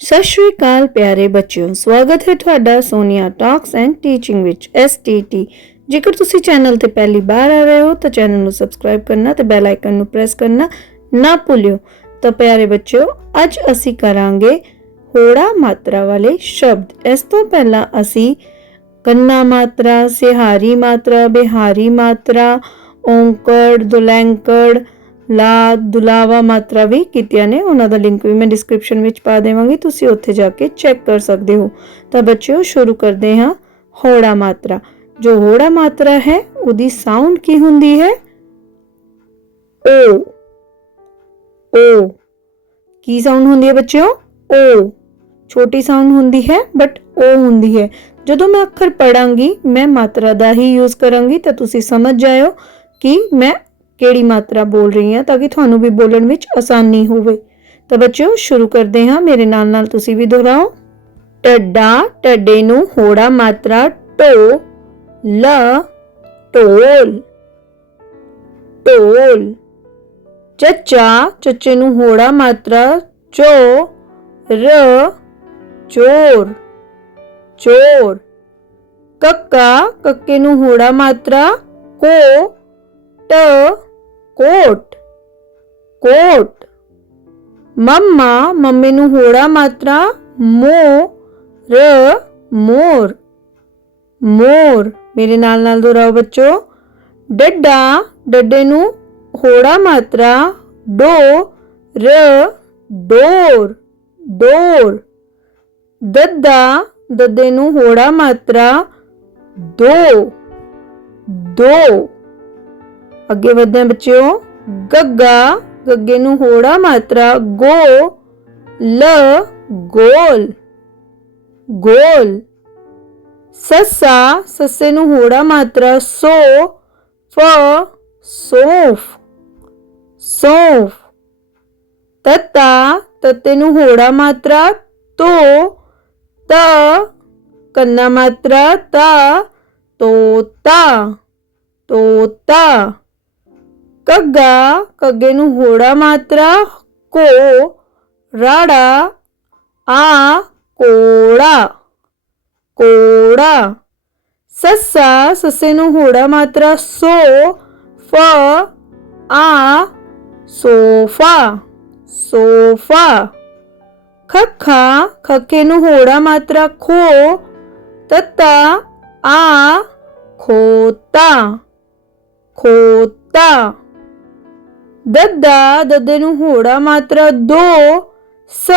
ਸਤਿ ਸ਼੍ਰੀ ਅਕਾਲ ਪਿਆਰੇ ਬੱਚਿਓ, ਸਵਾਗਤ ਹੈ ਤੁਹਾਡਾ ਸੋਨੀਆ ਟਾਕਸ ਐਂਡ ਟੀਚਿੰਗ ਵਿੱਚ STT। ਜੇਕਰ ਤੁਸੀਂ ਚੈਨਲ ਤੇ ਪਹਿਲੀ ਵਾਰ ਆ ਰਹੇ ਹੋ ਤਾਂ ਚੈਨਲ ਨੂੰ ਸਬਸਕ੍ਰਾਈਬ ਕਰਨਾ ਤੇ ਬੈਲ ਆਈਕਨ ਨੂੰ ਪ੍ਰੈਸ ਕਰਨਾ ਨਾ ਭੁੱਲਿਓ। ਤਾਂ ਪਿਆਰੇ ਬੱਚਿਓ, ਅੱਜ ਅਸੀਂ ਕਰਾਂਗੇ ਹੋੜਾ ਮਾਤਰਾ ਵਾਲੇ ਸ਼ਬਦ। ਇਸ ਤੋਂ ਪਹਿਲਾਂ ਅਸੀਂ ਕੰਨਾ ਮਾਤਰਾ, ਸਿਹਾਰੀ ਮਾਤਰਾ, ਬਿਹਾਰੀ ਮਾਤਰਾ, ਔਂਕੜ, ਦੁਲੈਂਕੜ, ਲਾਗ, ਦੁਲਾਵਾ ਮਾਤਰਾ ਵੀ ਕੀਤੀਆਂ ਨੇ। ਉਹਨਾਂ ਦਾ ਲਿੰਕ ਵੀ ਮੈਂ ਡਿਸਕ੍ਰਿਪਸ਼ਨ ਵਿੱਚ ਪਾ ਦੇਵਾਂਗੀ, ਤੁਸੀਂ ਉੱਥੇ ਜਾ ਕੇ ਚੈੱਕ ਕਰ ਸਕਦੇ ਹੋ। ਤਾਂ ਬੱਚਿਓ, ਸ਼ੁਰੂ ਕਰਦੇ ਹਾਂ। ਹੋੜਾ ਮਾਤਰਾ। ਜੋ ਹੋੜਾ ਮਾਤਰਾ ਹੈ ਉਹਦੀ ਸਾਊਂਡ ਕੀ ਹੁੰਦੀ ਹੈ? ਓ। ਓ ਕੀ ਸਾਊਂਡ ਹੁੰਦੀ ਹੈ ਬੱਚਿਓ? ਓ। ਛੋਟੀ ਸਾਊਂਡ ਹੁੰਦੀ ਹੈ ਬਟ ਓ ਹੁੰਦੀ ਹੈ। ਜਦੋਂ ਮੈਂ ਅੱਖਰ ਪੜਾਂਗੀ ਮੈਂ ਮਾਤਰਾ ਦਾ ਹੀ ਯੂਜ਼ ਕਰਾਂਗੀ ਤਾਂ ਤੁਸੀਂ ਸਮਝ ਜਾਇਓ ਕਿ ਮੈਂ ਕਿਹੜੀ ਮਾਤਰਾ ਬੋਲ ਰਹੀ ਹਾਂ, ਤਾਂ ਕਿ ਤੁਹਾਨੂੰ ਵੀ ਬੋਲਣ ਵਿੱਚ ਆਸਾਨੀ ਹੋਵੇ। ਤਾਂ ਬੱਚਿਓ, ਸ਼ੁਰੂ ਕਰਦੇ ਹਾਂ। ਮੇਰੇ ਨਾਲ ਨਾਲ ਤੁਸੀਂ ਵੀ ਦੁਹਰਾਓ। ਟੱਡਾ, ਟੱਡੇ ਨੂੰ ਹੋੜਾ ਮਾਤਰਾ ਟੋ, ਲ, ਢੋਲ, ਢੋਲ। ਚੱਚਾ, ਚੱਚੇ ਨੂੰ ਹੋੜਾ ਮਾਤਰਾ ਚੋ, ਰ, ਚੋਰ, ਚੋਰ। ਕੱਕਾ, ਕੱਕੇ ਨੂੰ ਹੋੜਾ ਮਾਤਰਾ ਕੋ, ਟ, ਕੋਟ, ਕੋਟ। ਮੰਮਾ, ਮੰਮੇ ਨੂੰ ਹੋੜਾ ਮਾਤਰਾ ਮੋ, ਰ, ਮੋਰ, ਮੋਰ। ਮੇਰੇ ਨਾਲ ਨਾਲ ਦੁਹਰਾਓ ਬੱਚੋ। ਡੱਡਾ, ਡੱਡੇ ਨੂੰ ਹੋੜਾ ਮਾਤਰਾ ਡੋ, ਰ, ਡੋਰ, ਡੋਰ। ਦੱਦਾ, ਦੱਦੇ ਨੂੰ ਹੋੜਾ ਮਾਤਰਾ ਦੋ, ਦੋ। ਅੱਗੇ ਵਧਦੇ ਹਾਂ ਬੱਚਿਓ। ਗੱਗਾ, ਗੱਗੇ ਨੂੰ ਹੋੜਾ ਮਾਤਰਾ ਗੋ, ਲ, ਗੋਲ, ਗੋਲ। ਸੱਸਾ, ਸੱਸੇ ਨੂੰ ਹੋੜਾ ਮਾਤਰਾ ਸੋ, ਫ, ਸੌਂਫ, ਸੌਂਫ। ਤੱਤਾ, ਤੱਤੇ ਨੂੰ ਹੋੜਾ ਮਾਤਰਾ ਤੋ, ਤ, ਕੰਨਾ ਮਾਤਰਾ ਤਾ, ਤੋਤਾ, ਤੋਤਾ। ਕੱਗਾ, ਕੱਗੇ ਨੂੰ ਹੋੜਾ ਮਾਤਰਾ ਕੋ, ਰਾੜਾ, ਆ, ਕੋੜਾ, ਕੋੜਾ। ਸੱਸਾ, ਸੱਸੇ ਨੂੰ ਹੋੜਾ ਮਾਤਰਾ ਸੋ, ਫ, ਆ, ਸੋਫਾ, ਸੋਫਾ। ਖੱਖਾ, ਖੱਖੇ ਨੂੰ ਹੋੜਾ ਮਾਤਰਾ ਖੋ, ਤੱਤਾ, ਆ, ਖੋਤਾ, ਖੋਤਾ। ਦੱਦਾ, ਦੱਦੇ ਨੂੰ ਹੋੜਾ ਮਾਤਰਾ ਦੋ, ਸ,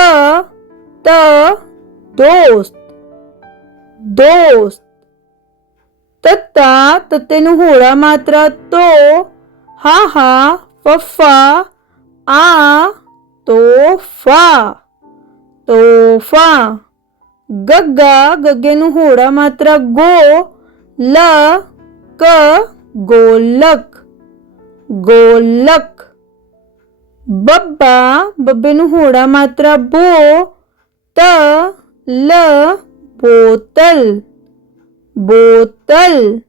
ਤ, ਦੋਸਤ, ਦੋਸਤ। ਤੱਤਾ, ਤੱਤੇ ਨੂੰ ਹੋੜਾ ਮਾਤਰਾ ਤੋ, ਹਾ, ਫੱਫਾ, ਆ, ਤੋਹਫਾ, ਤੋਹਫਾ। ਗੱਗਾ, ਗੱਗੇ ਨੂੰ ਹੋੜਾ ਮਾਤਰਾ ਗੋ, ਲ, ਕ, ਗੋਲਕ, ਗੋਲਕ। ਬੱਬਾ, ਬੱਬੇ ਨੂੰ ਹੋੜਾ ਮਾਤਰਾ ਬੋ, ਤ, ਲ, ਬੋਤਲ, ਬੋਤਲ।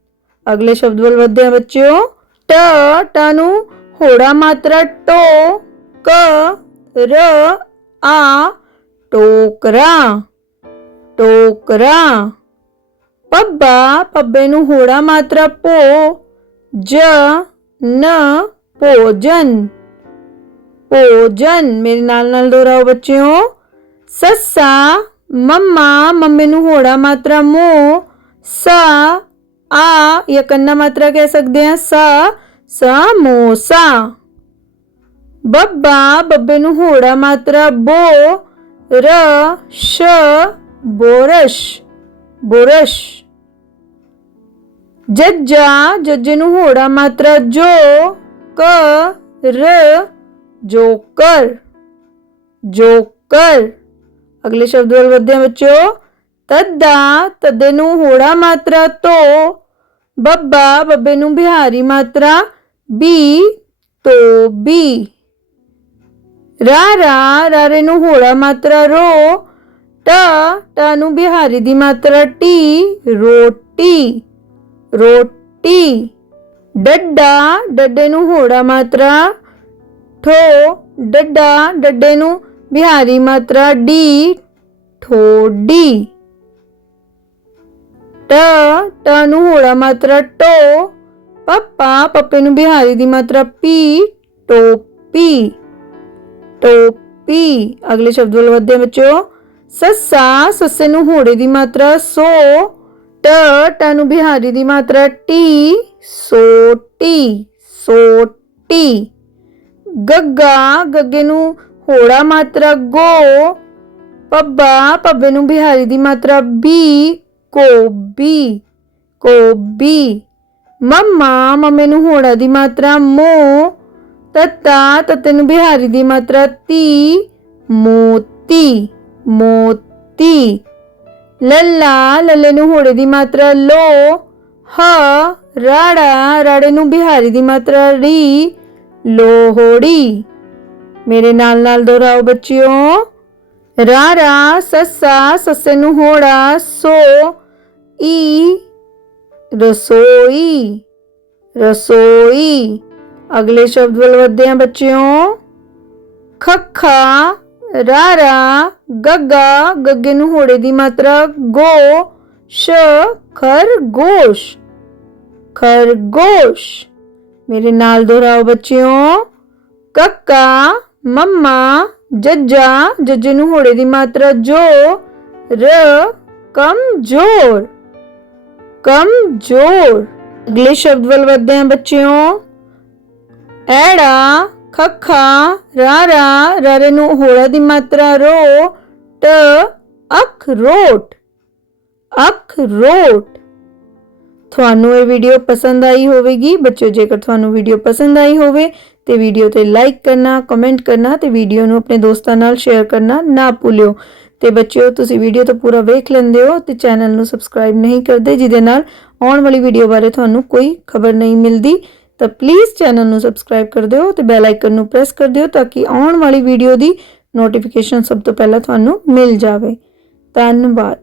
ਅਗਲੇ ਸ਼ਬਦ ਵੱਲ ਵਧਦੇ ਹਾਂ ਬੱਚਿਓ। ਟ, ਟ ਨੂੰ ਹੋੜਾ ਮਾਤਰਾ ਟੋ, ਕ, ਰ, ਆ, ਟੋਕਰਾ, ਟੋਕਰਾ। ਪੱਬਾ, ਪੱਬੇ ਨੂੰ ਹੋੜਾ ਮਾਤਰਾ ਪੋ, ਜ, ਨ, ਭੋਜਨ, ਭੋਜਨ। ਮੇਰੇ ਨਾਲ ਨਾਲ ਦੁਹਰਾਓ ਬੱਚਿਓ। ਸੱਸਾ, ਮੰਮਾ, ਮੰਮੇ ਨੂੰ ਹੋੜਾ ਮਾਤਰਾ ਮੋ, ਸਾ, ਆ ਜਾਂ ਕੰਨਾ ਮਾਤਰਾ ਕਹਿ ਸਕਦੇ ਹਾਂ ਸਾ, ਸਮੋਸਾ। ਬੱਬਾ, ਬੱਬੇ ਨੂੰ ਹੋੜਾ ਮਾਤਰਾ ਬੋ, ਰ, ਸ਼, ਬੋਰਸ਼, ਬੁਰਸ਼। ਜੱਜਾ, ਜੱਜੇ ਨੂੰ ਹੋੜਾ ਮਾਤਰਾ ਜੋ, ਕ, ਰ, ਜੋਕਰ, ਜੋਕਰ। ਅਗਲੇ ਸ਼ਬਦ ਵੱਲ ਵਧਦੇ ਹਾਂ ਬੱਚਿਓ। ਤੱਦਾ, ਤੱਦੇ ਨੂੰ ਹੋੜਾ ਮਾਤਰਾ ਤੋ, ਬੱਬਾ, ਬੱਬੇ ਨੂੰ ਬਿਹਾਰੀ ਮਾਤਰਾ ਬੀ, ਤੋਬੀ। ਰਾਰਾ, ਰਾਰੇ ਨੂੰ ਹੋੜਾ ਮਾਤਰਾ ਰੋ, ਟ, ਟ ਨੂੰ ਬਿਹਾਰੀ ਦੀ ਮਾਤਰਾ ਟੀ, ਰੋਟੀ, ਰੋਟੀ। ਡੱਡਾ, ਡੱਡੇ ਨੂੰ ਹੋੜਾ ਮਾਤਰਾ ਠੋ, ਡੱਡਾ, ਡੱਡੇ ਨੂੰ ਬਿਹਾਰੀ ਮਾਤਰਾ ਡੀ, ठोडी ट ट नूं होड़ा मात्रा टो पप्पा पप्पे नूं बिहारी दी मात्रा पी टोपी टोपी। अगले शब्द वाल वधदे हां बच्चों सस्सा सस्से नूं होड़े दी मात्रा सो ट ट नूं बिहारी दी मात्रा टी सोटी सोटी। गग्गा गग्गे नूं होड़ा मात्रा गो पब्बा पब्बे नूं बिहारी दी मात्रा बी कोबी कोबी। मम्मा मम्मे नूं होड़ा दी मात्रा मो तत्ता तत्ते नूं बिहारी दी मात्रा ती मोती मोती। लल्ला लल्ले नूं होड़े दी मात्रा लो ह राड़ा राड़े नूं बिहारी दी मात्रा री लोहड़ी। मेरे नाल नाल दोहराओ बच्चियों रारा सस्सा सस्से नूं होड़ा सो ई रसोई रसोई। अगले शब्द वाल वधदे हां बच्चियों खखा रारा गग्गा गग्गे नूं होड़े दी मात्रा गो श खरगोश खरगोश। मेरे नाल दोहराओ बच्चियों कक्का मम्मा जज्जा जज्जे नूं होड़े दी मात्रा जो र कमजोर कमजोर। अगले शब्द वाल वधदे हां बच्चियों ऐड़ा खखा रारा रारे नूं होड़ा दी मात्रा रो ट अखरोट अखरोट। ਤੁਹਾਨੂੰ ਇਹ ਵੀਡੀਓ ਪਸੰਦ ਆਈ ਹੋਵੇਗੀ ਬੱਚਿਓ। ਜੇਕਰ ਤੁਹਾਨੂੰ ਵੀਡੀਓ ਪਸੰਦ ਆਈ ਹੋਵੇ ਤੇ ਵੀਡੀਓ ਤੇ ਲਾਈਕ ਕਰਨਾ ਕਮੈਂਟ ਕਰਨਾ ਤੇ ਵੀਡੀਓ ਨੂੰ ਆਪਣੇ ਦੋਸਤਾਂ ਨਾਲ ਸ਼ੇਅਰ ਕਰਨਾ ਨਾ ਭੁੱਲਿਓ। ਤੇ ਬੱਚਿਓ ਤੁਸੀਂ ਵੀਡੀਓ ਤਾਂ ਪੂਰਾ ਵੇਖ ਲੈਂਦੇ ਹੋ ਤੇ ਚੈਨਲ ਨੂੰ ਸਬਸਕ੍ਰਾਈਬ ਨਹੀਂ ਕਰਦੇ ਜਿਹਦੇ ਨਾਲ ਆਉਣ ਵਾਲੀ ਵੀਡੀਓ ਬਾਰੇ ਤੁਹਾਨੂੰ ਕੋਈ ਖਬਰ ਨਹੀਂ ਮਿਲਦੀ। ਤਾਂ ਪਲੀਜ਼ ਚੈਨਲ ਨੂੰ ਸਬਸਕ੍ਰਾਈਬ ਕਰ ਦਿਓ ਤੇ ਬੈਲ ਆਈਕਨ ਨੂੰ ਪ੍ਰੈਸ ਕਰ ਦਿਓ ਤਾਂ ਕਿ ਆਉਣ ਵਾਲੀ ਵੀਡੀਓ ਦੀ ਨੋਟੀਫਿਕੇਸ਼ਨ ਸਭ ਤੋਂ ਪਹਿਲਾਂ ਤੁਹਾਨੂੰ ਮਿਲ ਜਾਵੇ। ਧੰਨਵਾਦ।